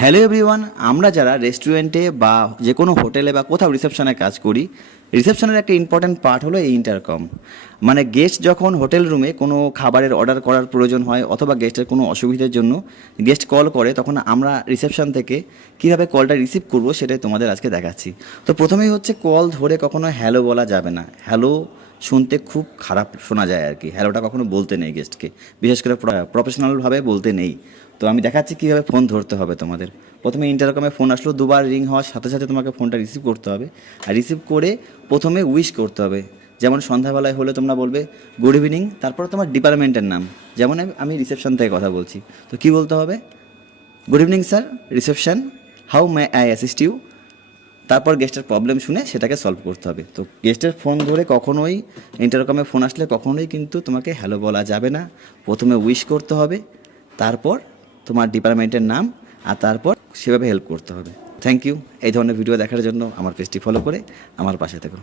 Hello everyone, আমরা যারা রেস্টুরেন্টে বা যে কোনো হোটেলে বা কোথাও রিসেপশনে কাজ করি, রিসেপশনের একটা ইম্পর্ট্যান্ট পার্ট হলো এই ইন্টারকম। মানে গেস্ট যখন হোটেল রুমে কোনো খাবারের অর্ডার করার প্রয়োজন হয় অথবা গেস্টের কোনো অসুবিধার জন্য গেস্ট কল করে, তখন আমরা রিসেপশন থেকে কীভাবে কলটা রিসিভ করবো সেটাই তোমাদের আজকে দেখাচ্ছি। তো প্রথমেই হচ্ছে, কল ধরে কখনো হ্যালো বলা যাবে না। হ্যালো শুনতে খুব খারাপ শোনা যায় আর কি, হ্যালোটা কখনো বলতে নেই গেস্টকে, বিশেষ করে প্রফেশনালভাবে বলতে নেই। তো আমি দেখাচ্ছি কীভাবে ফোন ধরতে হবে তোমাদের। প্রথমে ইন্টারকমে ফোন আসলো, দুবার রিং হওয়ার সাথে সাথে তোমাকে ফোনটা রিসিভ করতে হবে। আর রিসিভ করে প্রথমে উইশ করতে হবে। যেমন সন্ধ্যাবেলায় হলে তোমরা বলবে গুড ইভিনিং, তারপর তোমার ডিপার্টমেন্টের নাম। যেমন আমি রিসেপশন থেকে কথা বলছি, তো কী বলতে হবে? Good evening sir, reception, how may I assist you. তারপর গেস্টের প্রবলেম শুনে সেটাকে সলভ করতে হবে। তো গেস্টের ফোন ধরে কখনোই, ইন্টারকমে ফোন আসলে কখনোই কিন্তু তোমাকে হ্যালো বলা যাবে না। প্রথমে উইশ করতে হবে, তারপর তোমার ডিপার্টমেন্টের নাম, আর তারপর সেভাবে হেল্প করতে হবে। Thank you. এই ধরনের ভিডিও দেখার জন্য আমার পেজটি ফলো করে আমার পাশে থেকো।